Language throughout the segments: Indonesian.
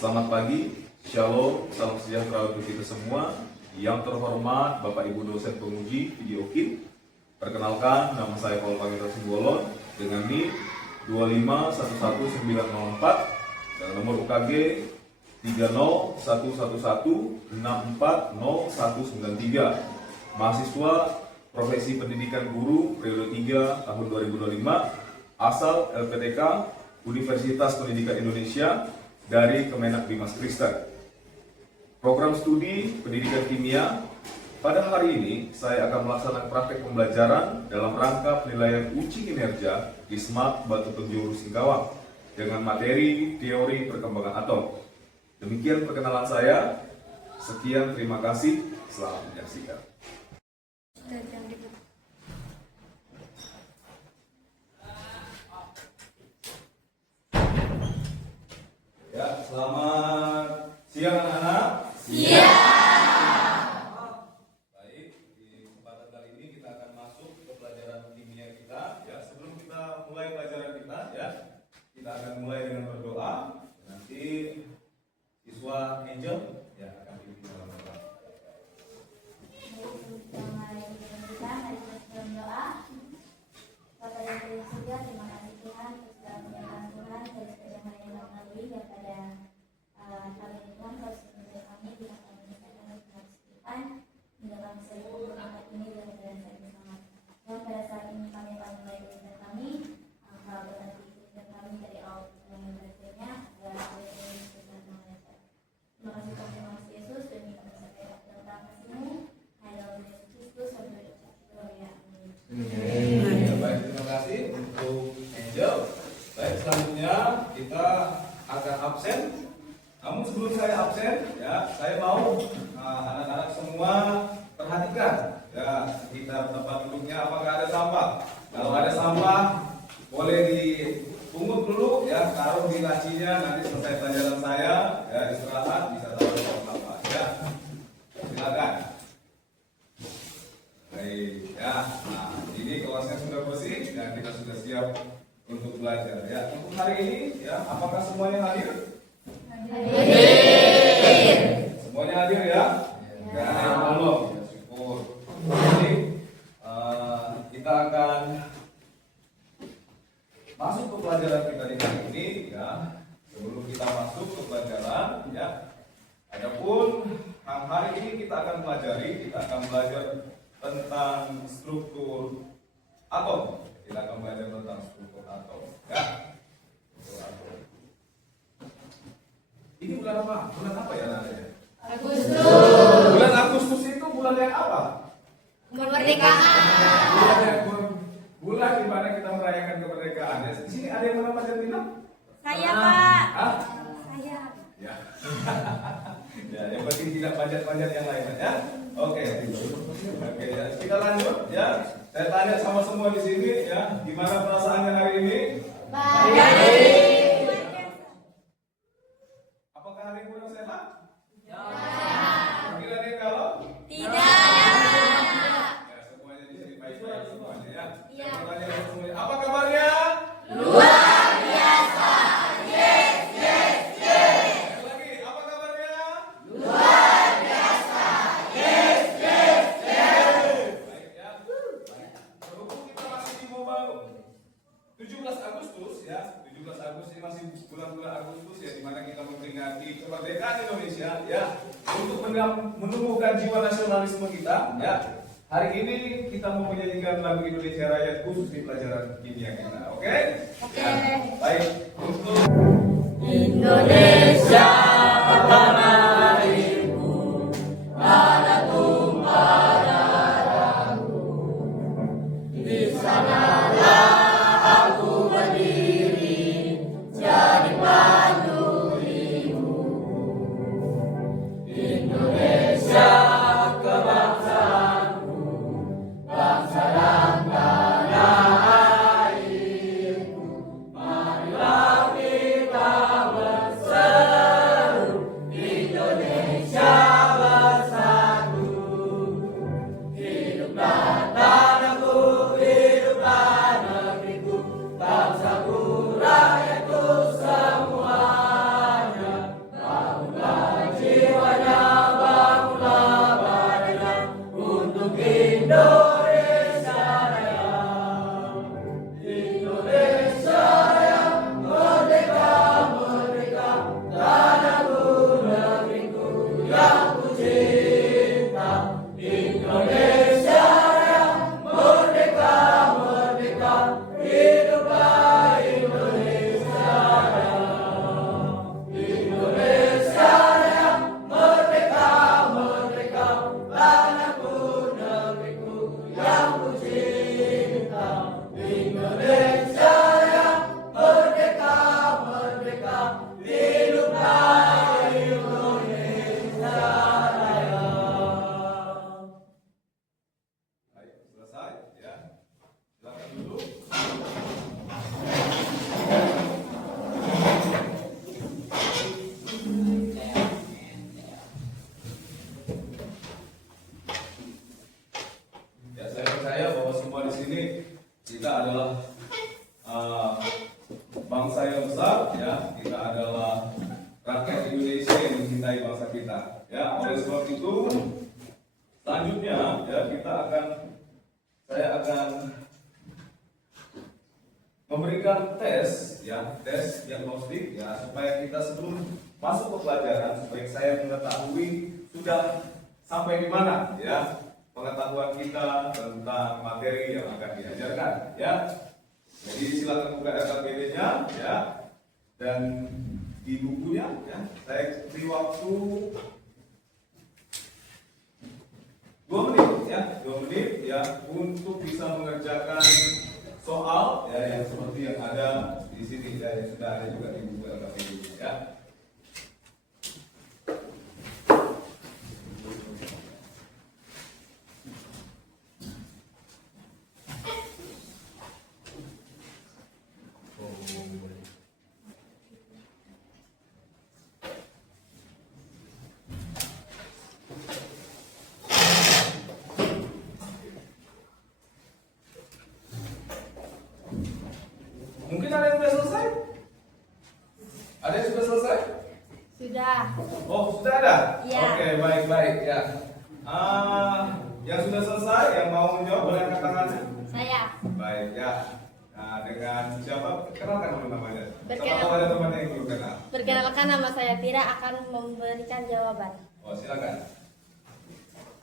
Selamat pagi, Shalom, salam sejahtera untuk kita semua. Yang terhormat Bapak Ibu dosen penguji video KIN. Perkenalkan, nama saya Paul Pangeran Simbolon dengan NIK 2511904 dan nomor UKG 30111640193. Mahasiswa Profesi Pendidikan Guru periode 3 tahun 2025, asal LPTK Universitas Pendidikan Indonesia dari Kemenak Dimas Kristen. Program studi Pendidikan Kimia. Pada hari ini saya akan melaksanakan praktek pembelajaran dalam rangka penilaian uji kinerja di SMART Batu Penjuru Singkawang dengan materi teori perkembangan atom. Demikian perkenalan saya. Sekian, terima kasih. Selamat menyaksikan. Ya, selamat siang anak-anak. Baik, di kesempatan kali ini kita akan masuk ke pelajaran kimia kita. Ya, sebelum kita mulai pelajaran kita, ya, kita akan mulai dengan berdoa. Nanti siswa Angel ya akan dipimpin dalam doa. Bapak yang di surga, terima kasih Tuhan untuk segala penyertaan Tuhan dari sepanjang hari yang melalui kepada kami Tuhan, terus menjaga kami bila kami menyelesaikan dengan kesulitan hingga kami selalu berangkat ini dalam keadaan sehat dan selamat. Dan pada saat ini kami akan mulai belajar kami, kalau berarti belajar kami dari awal yang belajarnya agar kami ini bisa mengajar. Terima kasih Tuhan, terima kasih Yesus, dan kami sampai dalam kasih-Mu. Hai dalam Yesus Kristus, sampai berucap gloria. Amin. Baik, terima kasih untuk Angel. Baik, selanjutnya kita akan absen. Namun sebelum saya absen, ya, saya mau anak-anak semua perhatikan, ya, kita tempat duduknya apakah ada sampah. Kalau ada sampah, boleh dipungut dulu, ya, taruh di lacinya. Nanti selesai pelajaran saya, ya, istirahat bisa taruh di sampah, ya. Silakan. Baik, ya. Nah, ini kelasnya sudah bersih dan kita sudah siap untuk belajar, ya. Untuk hari ini, ya, apakah semuanya hadir? Semuanya hadir, ya? Gak ada yang belum, ya, syukur. Jadi kita akan masuk ke pelajaran kita di hari ini, ya. Sebelum kita masuk ke pelajaran, ya, adapun hari ini kita akan belajar tentang struktur atom. Kita akan belajar tentang struktur atom, ya. Struktur atom. Ini bulan apa? Bulan apa ya namanya? Agustus. Bulan Agustus itu bulan yang apa? Kemerdekaan. Bulan di mana kita merayakan kemerdekaan. Di sini ada yang pernah panjat pinang? Saya, Pak. Hah? Saya. Ya. Ya, yang penting tidak panjat-panjat yang lain, ya. Oke. Oke, ya. Kita lanjut, ya. Saya tanya sama semua di sini, ya. Gimana perasaannya hari ini? Baik. Apakah hari ini kurang sehat? Ya. Kira-kira kalau? Tidak. Ya, semuanya di sini baik-baik semuanya, ya. Iya. Saya tanya sama semuanya, apa kabarnya? Luar biasa. Yes. Sekali lagi, apa kabarnya? Luar biasa. Yes. Baik, ya. Baik. Berhubung kita masih di momen 17 Agustus, ya. 17 Agustus ini masih bulan-bulan Agustus, ya, di mana kita memperingati kemerdekaan Indonesia, ya. Untuk menumbuhkan jiwa nasionalisme kita, ya. Hari ini kita mau menyanyikan lagu Indonesia Raya khusus di pelajaran kimia kita, oke? Oke. Ya. Baik, untuk Indonesia tanah airku, tanah tumpah darahku. Di sanalah aku berdiri, jadi pandurimu. Indonesia kebangsaanku, bangsa dan tanah airku. Marilah kita rakyat Indonesia yang mencintai bangsa kita. Ya, oleh sebab itu selanjutnya ya saya akan memberikan tes diagnostik ya, supaya kita sebelum masuk ke pelajaran, supaya saya mengetahui sudah sampai di mana ya pengetahuan kita tentang materi yang akan diajarkan ya. Jadi silakan buka RKPD-nya ya, dan di bukunya ya saya beri waktu 2 menit ya untuk bisa mengerjakan soal ya yang seperti yang ada di sini ya, yang sudah ada juga di buku LKPD ya. Mungkin ada yang sudah selesai? Ada yang sudah selesai? Sudah. Oh, sudah ada? Iya. Oke, baik ya. Yang sudah selesai, yang mau menjawab boleh angkat tangannya. Saya. Baik ya. Nah, dengan siapa? Kenalkan dulu namanya. Perkenalkan. Siapa ada temannya yang belum kenal? Perkenalkan, nama saya Tira, akan memberikan jawaban. Oh, silakan.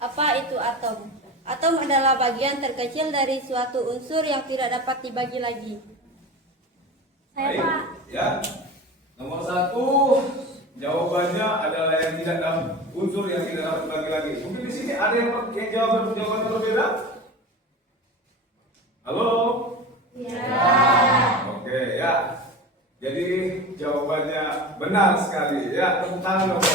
Apa itu atom? Atom adalah bagian terkecil dari suatu unsur yang tidak dapat dibagi lagi. Saya, Baik. Pak. Ya. Nomor 1, jawabannya adalah yang tidak dapat, unsur yang tidak dapat dibagi lagi. Mungkin di sini ada yang jawabannya berbeda? Halo? Ya. Oke ya. Jadi jawabannya benar sekali ya. Tepuk tangan dong.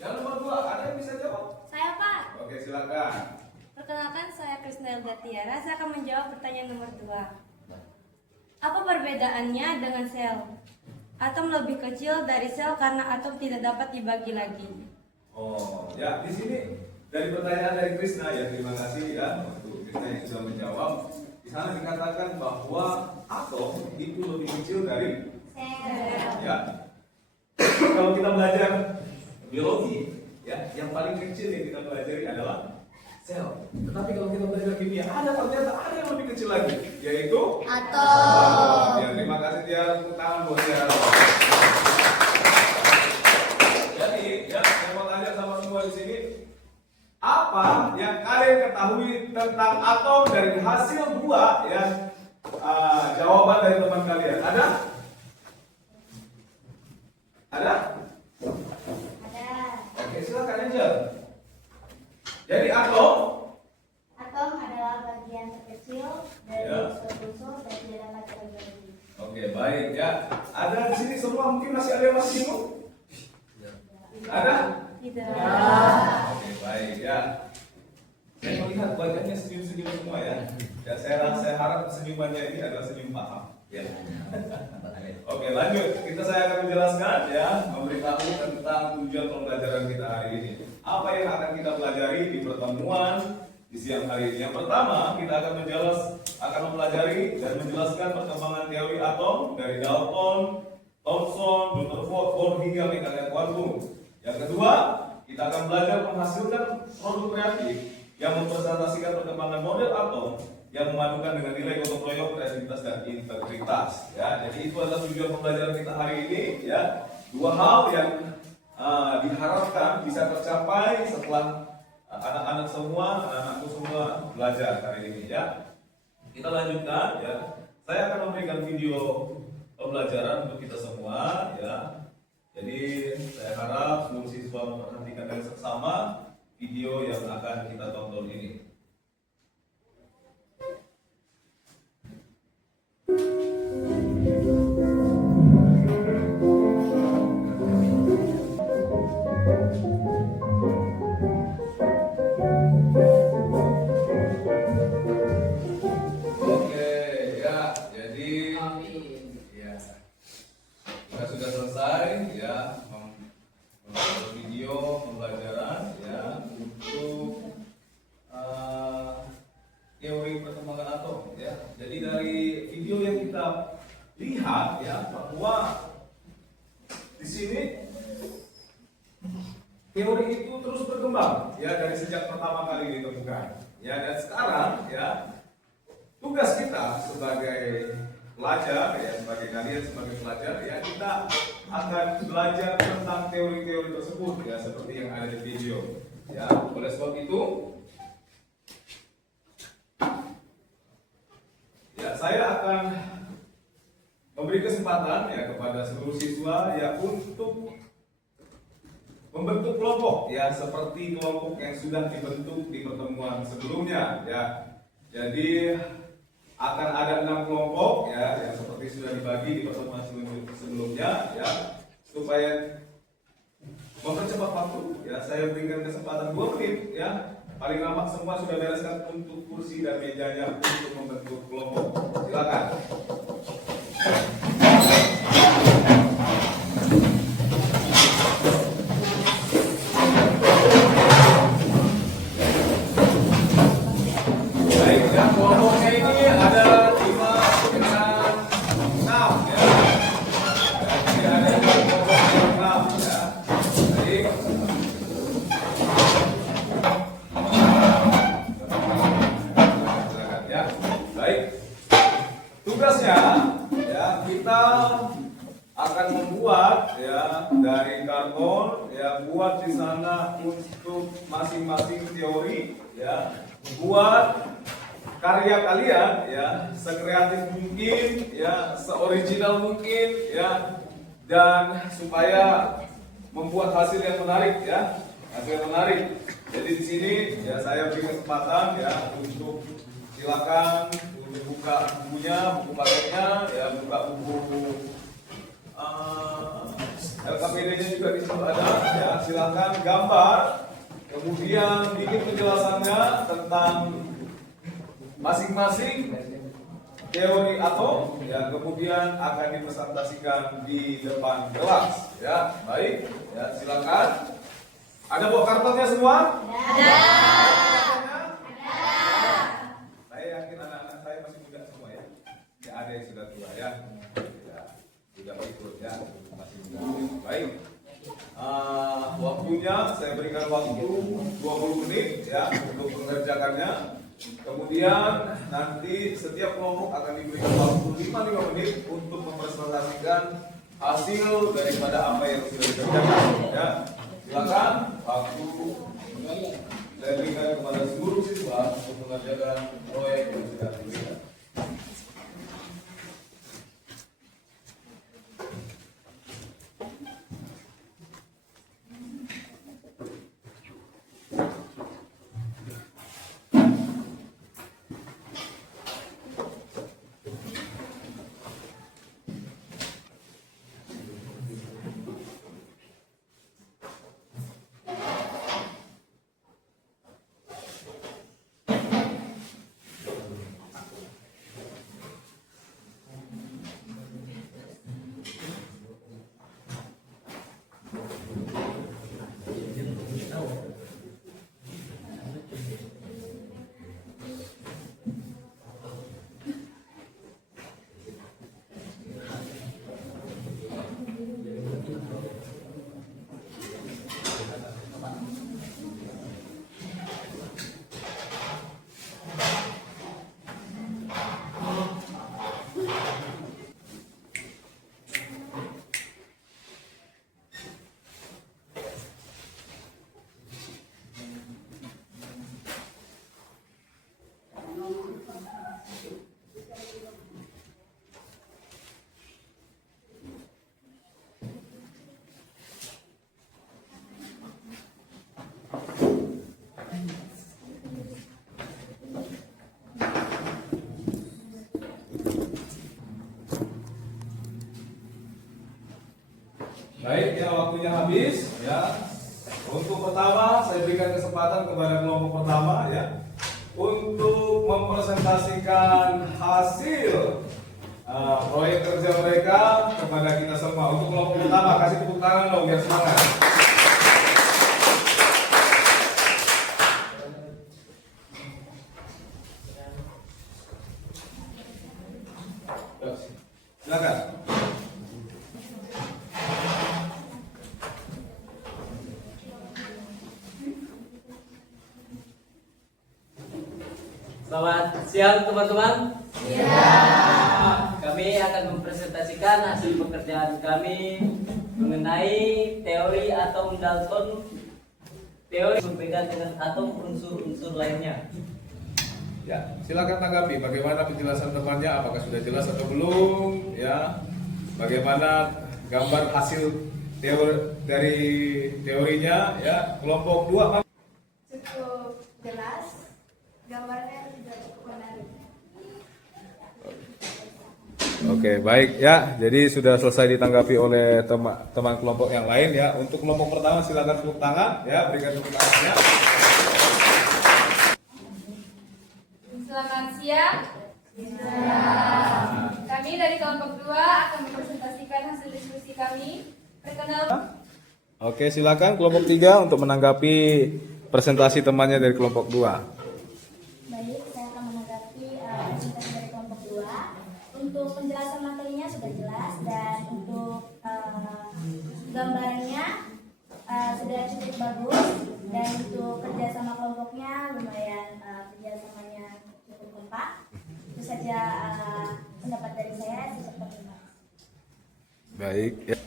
Yang nomor 2, ada yang bisa jawab? Saya, Pak. Oke, silakan. Perkenalkan, saya Krisnelda Tiara. Saya akan menjawab pertanyaan nomor 2. Apa perbedaannya dengan sel? Atom lebih kecil dari sel karena atom tidak dapat dibagi lagi. Oh, ya di sini dari pertanyaan dari Krisna ya, terima kasih ya untuk Krisna yang sudah menjawab. Di sana dikatakan bahwa atom itu lebih kecil dari Sel. ya. Kalau kita belajar biologi, ya, yang paling kecil yang kita pelajari adalah sel. Tetapi kalau kita belajar kimia, ternyata ada yang lebih kecil lagi, yaitu Atom. Ya, terima kasih Tiara, tepuk tangan buat Tiara. Jadi, ya, saya mau tanya sama semua di sini, apa yang kalian ketahui tentang atom dari hasil 2 ya? Jawaban dari teman kalian ada? Ada? Ada. Oke, silakan Angel. Jadi atom adalah bagian terkecil dari Ya. suatu unsur dan tidak dapat dibagi lagi. Oke, baik ya. Ada di sini semua, mungkin masih ada yang masih bingung? Ada? Tidak. Oke, baik ya. Saya melihat wajahnya senyum-senyum semua ya. Ya, saya harap senyumannya ini adalah senyum paham. Ya. Oke, lanjut. Saya akan menjelaskan ya, memberitahu tentang tujuan pembelajaran kita hari ini. Apa yang akan kita pelajari di pertemuan di siang hari ini? Yang pertama, kita akan mempelajari dan menjelaskan perkembangan teori atom dari Dalton, Thomson, Rutherford, Bohr hingga mekanika kuantum. Yang kedua, kita akan belajar menghasilkan produk kreatif yang mempresentasikan perkembangan model atom yang memadukan dengan nilai gotong royong, kreativitas dan integritas. Ya, jadi itu adalah tujuan pembelajaran kita hari ini. Ya, 2 hal yang diharapkan bisa tercapai setelah anak-anakku semua belajar hari ini. Ya, kita lanjutkan. Ya, saya akan memberikan video pembelajaran untuk kita semua. Ya, jadi saya harap seluruh siswa memperhatikan dengan seksama video yang akan kita tonton ini. Oke, ya, jadi ya, kita sudah selesai ya membuat video pembelajaran ya untuk teori perkembangan atom ya. Jadi dari video yang kita lihat ya bahwa di sini teori itu terus berkembang ya dari sejak pertama kali ditemukan. Ya, dan sekarang ya tugas kita sebagai pelajar ya, sebagai kalian sebagai pelajar ya, kita akan belajar tentang teori-teori tersebut ya, seperti yang ada di video ya. Oleh sebab itu ya, saya akan memberi kesempatan ya kepada seluruh siswa ya untuk membentuk kelompok ya, seperti kelompok yang sudah dibentuk di pertemuan sebelumnya ya. Jadi akan ada 6 kelompok ya, yang seperti sudah dibagi di pertemuan sebelumnya ya. Supaya mempercepat waktu ya, saya berikan kesempatan 2 menit ya. Paling lama semua sudah bereskan untuk kursi dan mejanya untuk membentuk kelompok. Silakan. Tugasnya ya, kita akan membuat ya dari karton ya, buat di sana untuk masing-masing teori ya, buat karya kalian ya sekreatif mungkin ya, seoriginal mungkin ya, dan supaya membuat hasil yang menarik ya, hasil yang menarik. Jadi di sini ya saya beri kesempatan ya untuk silakan buka bukunya, buku paketnya ya, buka buku LKPD-nya juga di situ ada ya. Silakan gambar, kemudian bikin penjelasannya tentang masing-masing teori atom ya, kemudian akan dipresentasikan di depan kelas ya. Baik ya, silakan. Ada bawa kartonnya semua? Ada. Saya yakin anak-anak saya masih muda semua ya. Ya, ada yang sudah tua ya. Ya, sudah ikut ya, masih muda. Baik. Waktunya saya berikan waktu 20 menit ya untuk mengerjakannya. Kemudian nanti setiap kelompok akan diberikan waktu 5 menit untuk mempresentasikan hasil daripada apa yang sudah dikerjakan ya. Silakan, waktu saya berikan kepada seluruh siswa untuk mengerjakan proyek yang sudah diberikan. Baik ya, waktunya habis ya. Untuk pertama saya berikan kesempatan kepada kelompok pertama ya untuk mempresentasikan hasil proyek kerja mereka kepada kita semua. Untuk kelompok pertama kasih tepuk tangan dong biar semangat. Silakan. Siap teman-teman? Siap. Kami akan mempresentasikan hasil pekerjaan kami mengenai teori atom Dalton, teori berbeda dengan atom unsur-unsur lainnya. Ya, silakan tanggapi bagaimana penjelasan temannya, apakah sudah jelas atau belum, ya. Bagaimana gambar hasil teori dari teorinya, ya. Kelompok 2 Cukup jelas, gambarnya juga cukup menarik. Oke, baik ya. Jadi sudah selesai ditanggapi oleh teman kelompok yang lain ya. Untuk kelompok pertama silakan tepuk tangan ya, berikan tepuk tangannya. Selamat siang. Kami dari kelompok 2 akan mempresentasikan hasil diskusi kami. Perkenalkan. Oke, silakan kelompok 3 untuk menanggapi presentasi temannya dari kelompok 2. Baik, saya akan menanggapi presentasi dari kelompok 2. Untuk penjelasan materinya sudah jelas dan untuk gambarnya sudah cukup bagus, dan untuk kerjasama kelompoknya lumayan, kerjasamanya cukup kompak. Itu saja pendapat dari saya. Baik ya.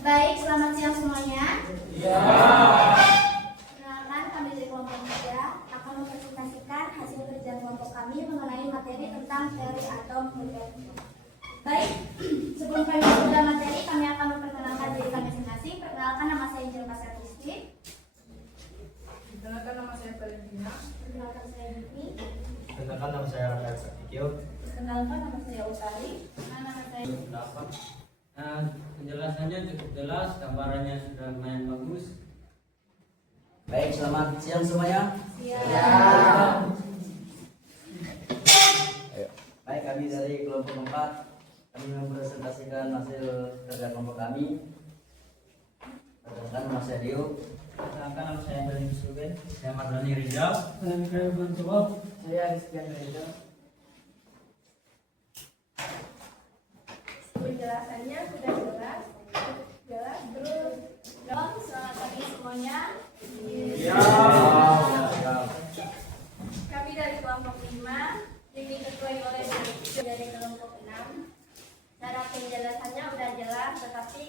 Baik, selamat siang semuanya. Perkenalkan, kami dari kelompok 3 akan mempresentasikan hasil kerja kelompok kami mengenai materi tentang teori atom bergerak. Baik, sebelum kami masuk ke materi, kami akan memperkenalkan diri kami masing-masing. Perkenalkan, nama saya Angel Pasaristi. Perkenalkan, nama saya Valentina. Perkenalkan, saya Dini. Perkenalkan, nama saya Rafael Satikio. Perkenalkan, nama saya Utari. Nama saya Nah, penjelasannya cukup jelas, gambarannya sudah lumayan bagus. Baik, selamat siang semuanya. Siap. Baik, kami dari kelompok 4 kami mempresentasikan hasil kerja kelompok kami. Perkenalkan, nama saya Dio. Perkenalkan, nama saya Bani Suben. Saya Mardani Rizal. Saya Rizky Rizal. Penjelasannya sudah jelas, terus selamat pagi semuanya. Kami dari kelompok 5 diketuai oleh dari kelompok 6. Cara penjelasannya sudah jelas, tetapi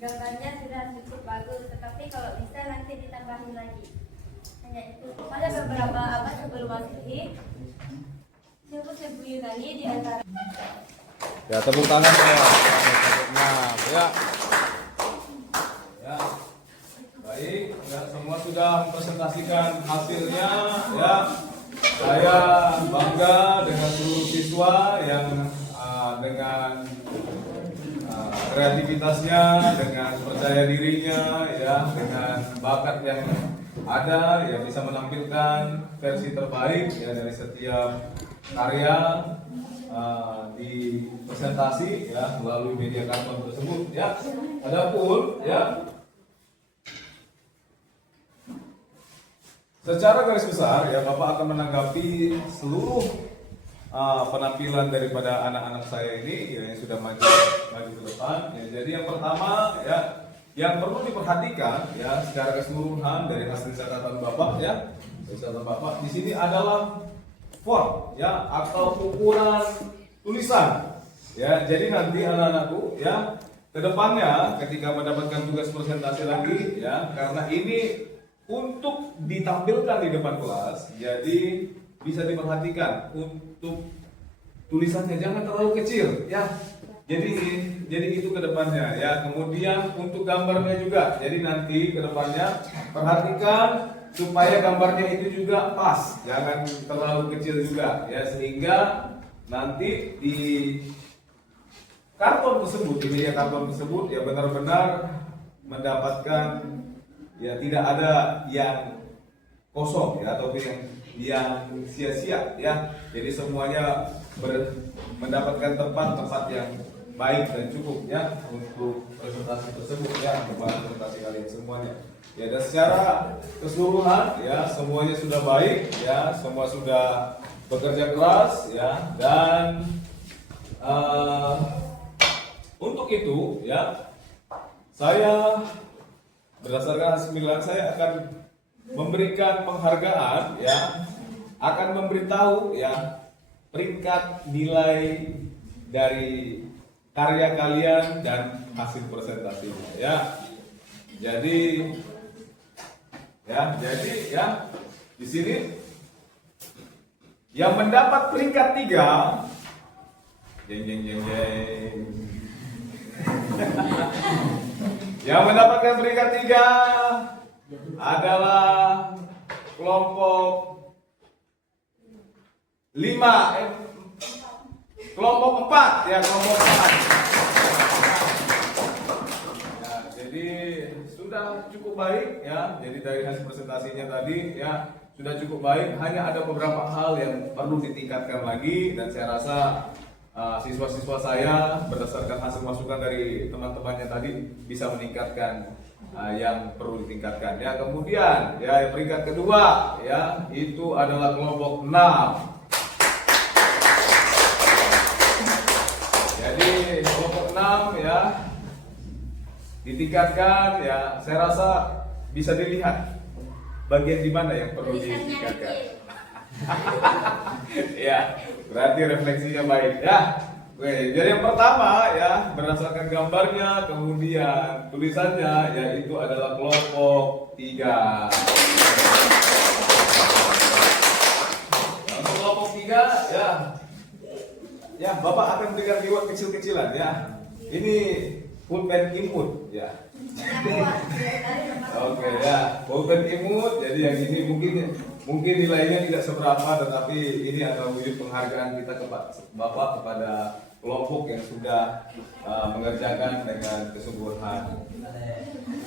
gambarnya sudah cukup bagus, tetapi kalau bisa nanti ditambahin lagi. Hanya itu. Pada beberapa abad sebelum Masehi, suku Yunani di antara Ya, tepuk tangan ya. Nah, ya. Ya. Baik, ya, semua sudah mempresentasikan hasilnya ya. Saya bangga dengan seluruh siswa yang dengan kreativitasnya, dengan percaya dirinya ya, dengan bakat yang ada yang bisa menampilkan versi terbaik ya dari setiap karya di presentasi ya melalui media karton tersebut ya. Adapun ya secara garis besar ya Bapak akan menanggapi seluruh penampilan daripada anak-anak saya ini ya, yang sudah maju ke depan ya. Jadi yang pertama ya yang perlu diperhatikan ya secara keseluruhan dari hasil catatan Bapak ya, catatan Bapak di sini adalah font ya atau ukuran tulisan ya. Jadi nanti anak-anakku ya kedepannya ketika mendapatkan tugas presentasi lagi ya, karena ini untuk ditampilkan di depan kelas, jadi bisa diperhatikan untuk tulisannya jangan terlalu kecil ya. Jadi itu kedepannya ya. Kemudian untuk gambarnya juga, jadi nanti kedepannya perhatikan supaya gambarnya itu juga pas, jangan terlalu kecil juga ya, sehingga nanti di karton tersebut, di media karton tersebut ya benar-benar mendapatkan ya tidak ada yang kosong ya ataupun yang sia-sia ya. Jadi semuanya mendapatkan tempat yang baik dan cukup ya untuk presentasi tersebut ya, untuk bahan presentasi kalian semuanya. Ya, dan secara keseluruhan ya semuanya sudah baik ya, semua sudah bekerja keras ya, dan untuk itu ya saya berdasarkan hasil penilaian saya akan memberikan penghargaan ya akan memberitahu ya peringkat nilai dari karya kalian dan hasil presentasinya ya. Jadi di sini yang mendapat peringkat 3 jeng jeng jeng jeng. Yang mendapatkan peringkat 3 adalah kelompok 4 ya, kelompok 4. Ya, jadi sudah cukup baik ya. Jadi dari hasil presentasinya tadi ya sudah cukup baik. Hanya ada beberapa hal yang perlu ditingkatkan lagi dan saya rasa siswa-siswa saya berdasarkan hasil masukan dari teman-temannya tadi bisa meningkatkan yang perlu ditingkatkan ya. Kemudian ya yang peringkat kedua ya itu adalah kelompok 6. Jadi kelompok 6 ya ditingkatkan ya. Saya rasa bisa dilihat bagian di mana yang perlu ditingkatkan. Ya, berarti refleksinya baik ya. Oke, jadi yang pertama ya berdasarkan gambarnya, kemudian tulisannya yaitu adalah kelompok 3. Untuk kelompok 3 ya Bapak akan berikan reward kecil-kecilan ya. Ini pulpen imut ya. Oke ya, pulpen imut. Jadi yang ini mungkin nilainya tidak seberapa, tetapi ini adalah wujud penghargaan kita kepada Bapak kepada kelompok yang sudah mengerjakan dengan kesungguhan.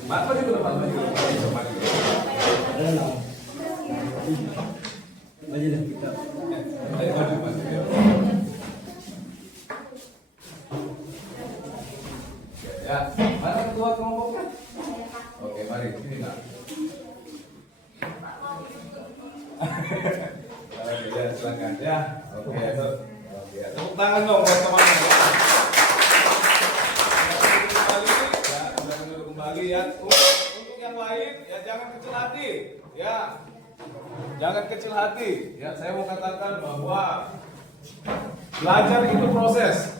Maka itu depan maju. Ya, mana ketua kelompoknya? Oke, mari sini nak. Ya, silakan ya. Oke, tepuk tangan dong buat teman-teman. Sudah kembali ya. Untuk yang lain ya jangan kecil hati ya. Jangan kecil hati ya. Saya mau katakan bahwa belajar itu proses.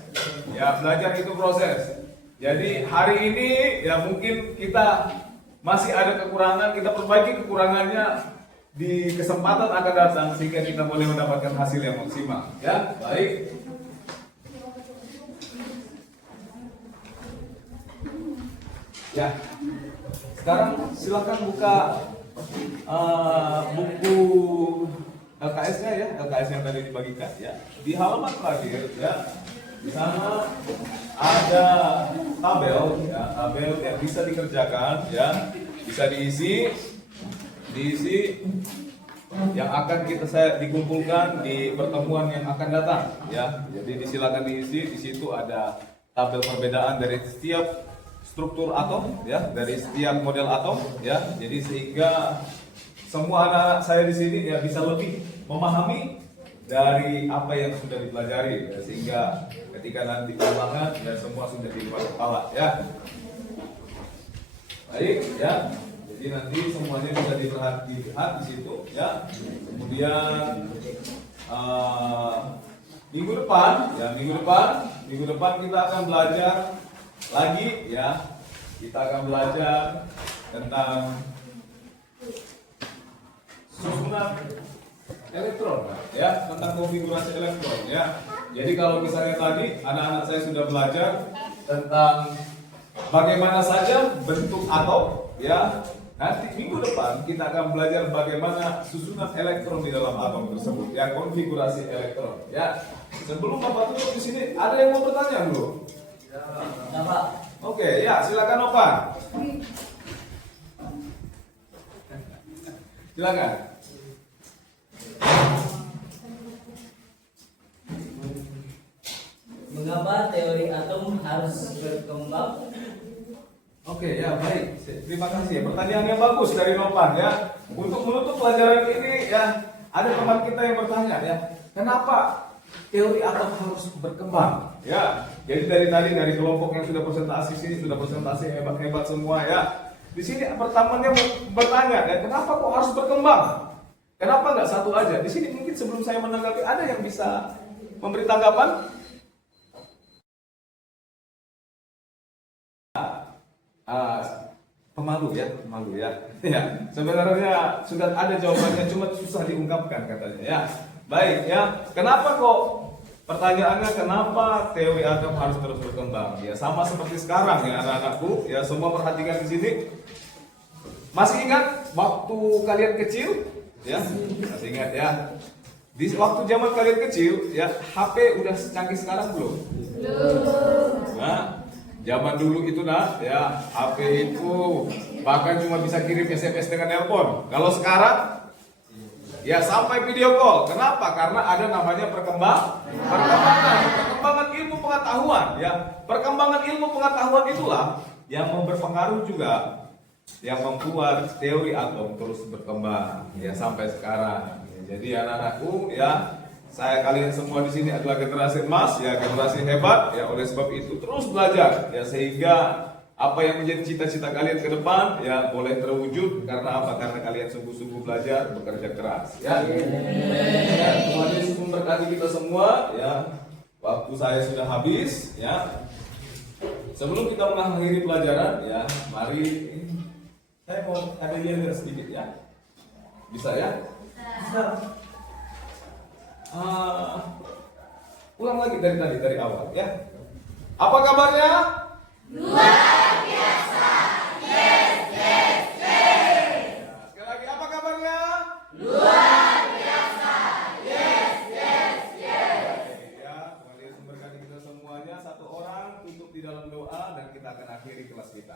Ya, belajar itu proses. Jadi hari ini ya mungkin kita masih ada kekurangan, kita perbaiki kekurangannya di kesempatan akan datang sehingga kita boleh mendapatkan hasil yang maksimal. Ya, baik. Ya, sekarang silakan buka buku LKS-nya ya, LKS yang tadi dibagikan ya. Di halaman terakhir ya, di sana ada tabel ya, tabel yang bisa dikerjakan ya, bisa diisi yang akan saya dikumpulkan di pertemuan yang akan datang ya. Jadi silakan diisi. Di situ ada tabel perbedaan dari setiap struktur atom ya, dari setiap model atom ya. Jadi sehingga semua anak-anak saya di sini ya bisa lebih memahami dari apa yang sudah dipelajari ya, sehingga ketika nanti ulangan dan semua sudah di luar kepala ya. Baik ya. Jadi nanti semuanya bisa dilihat di situ ya. Kemudian minggu depan kita akan belajar lagi ya. Kita akan belajar tentang susunan elektron ya, tentang konfigurasi elektron ya. Jadi kalau misalnya tadi anak-anak saya sudah belajar tentang bagaimana saja bentuk atom ya, nanti minggu depan kita akan belajar bagaimana susunan elektron di dalam atom tersebut ya, konfigurasi elektron ya. Sebelum Bapak tutup di sini ada yang mau bertanya dulu? Ya, Pak. Oke ya, silakan Opan. Silakan. Mengapa teori atom harus berkembang? Oke ya, baik. Terima kasih ya. Pertanyaan yang bagus dari Nopan ya. Untuk menutup pelajaran ini ya, ada teman kita yang bertanya ya, kenapa teori atom harus berkembang? Ya, jadi dari kelompok yang sudah presentasi sini sudah presentasi hebat-hebat semua ya. Di sini pertamanya bertanya ya, kenapa kok harus berkembang? Kenapa nggak satu aja? Di sini mungkin sebelum saya menanggapi ada yang bisa memberi tanggapan? Pemalu ya. Ya, sebenarnya sudah ada jawabannya, cuma susah diungkapkan katanya. Ya, baik ya. Kenapa kok? Pertanyaannya kenapa teori atom harus terus berkembang? Ya sama seperti sekarang ya anak-anakku. Ya semua perhatikan di sini. Masih ingat waktu kalian kecil? Ya, masih ingat ya. Di waktu zaman kalian kecil, ya HP udah canggih sekarang belum? Belum. Nah, zaman dulu itu ya HP itu bahkan cuma bisa kirim SMS dengan nelpon. Kalau sekarang, ya sampai video call. Kenapa? Karena ada namanya perkembangan ilmu pengetahuan. Ya, perkembangan ilmu pengetahuan itulah yang berpengaruh juga, yang membuat teori atom terus berkembang ya sampai sekarang. Ya, jadi anak-anakku ya, kalian semua di sini adalah generasi emas ya, generasi hebat ya. Oleh sebab itu terus belajar ya, sehingga apa yang menjadi cita-cita kalian ke depan ya boleh terwujud. Karena apa? Karena kalian sungguh-sungguh belajar, bekerja keras ya. Ya, Tuhan Yesus memberkati kita semua ya. Waktu saya sudah habis ya. Sebelum kita mengakhiri pelajaran ya, mari saya mau ada yang sedikit ya. Bisa ya? Bisa. Ulang lagi dari awal ya. Apa kabarnya? Luar biasa. Yes. Sekali lagi, apa kabarnya? Luar biasa. Yes. Ya, Tuhan Yesus memberkati kita semuanya. Satu orang tutup di dalam doa dan kita akan akhiri kelas kita.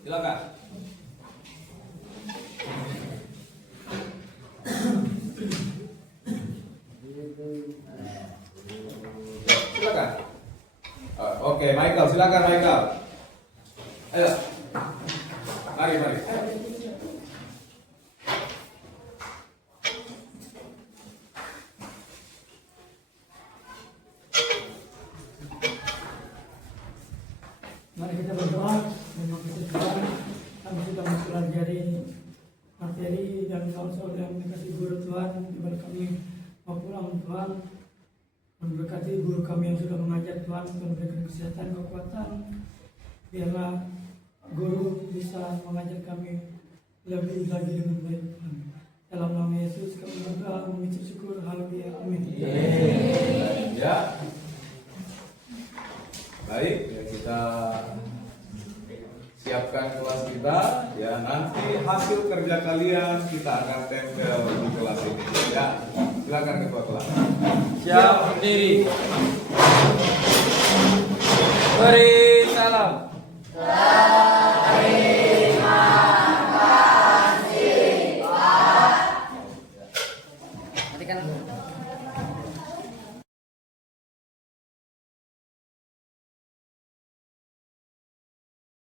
Silakan. Silakan. Oke, Michael, silakan Michael. Ayo. Mari. Mari kita berdoa. Memang kita Tuhan, kami sudah mempelajari materi dan kausal yang dikasih guru Tuhan. Kepada kami mau pulang Tuhan, memberkati guru kami yang sudah mengajar Tuhan, memberikan kesehatan, kekuatan. Biarlah guru bisa mengajar kami lebih lagi dengan baik Tuhan. Dalam nama Yesus kami berdoa, mengucap syukur, haleluya, amin. Ya. Baik, ya kita siapkan kelas kita ya, nanti hasil kerja kalian kita akan tempel di kelas ini ya. Silakan ketua kelas. Siap berdiri. Beri salam.